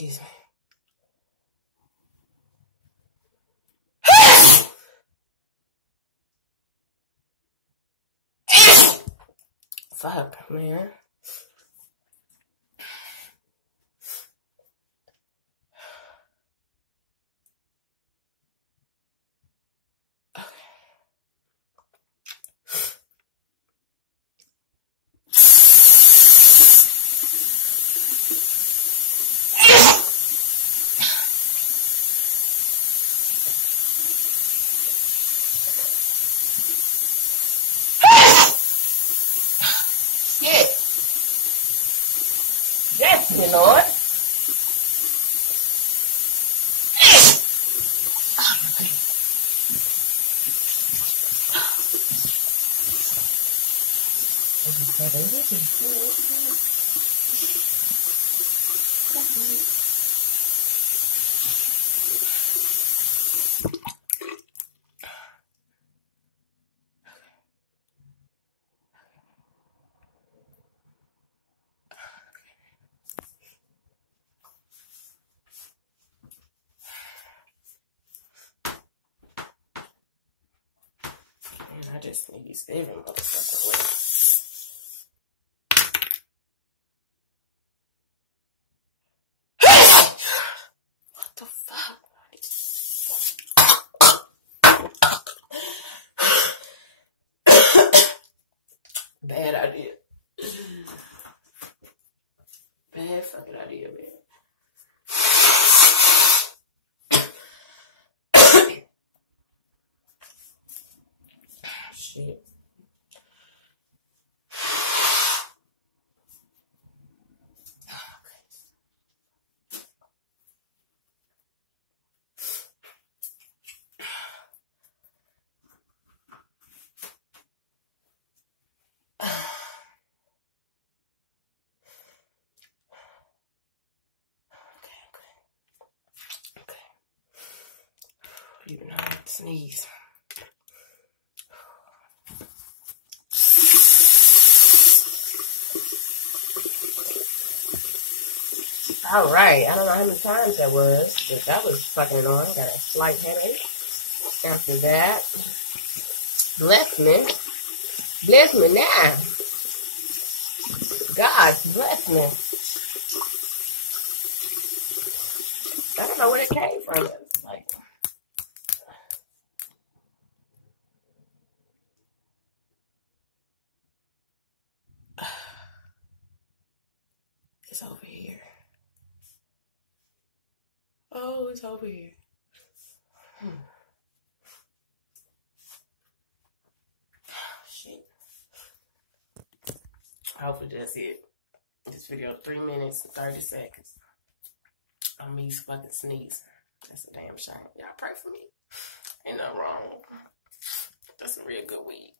Excuse me. Fuck, man. Yes, my lord. I just need these saving motherfucker away. What the fuck? Bad idea. Bad fucking idea, man. Shit. Even though I have to sneeze. Alright, I don't know how many times that was, but that was fucking annoying. Got a slight headache. After that, bless me. Bless me now. God bless me. I don't know where it came from. It's like, it's over here. Oh, it's over here. Shit. Hopefully that's it. This video 3 minutes and 30 seconds. On me fucking sneezing. That's a damn shame. Y'all pray for me. Ain't nothing wrong. That's some real good weed.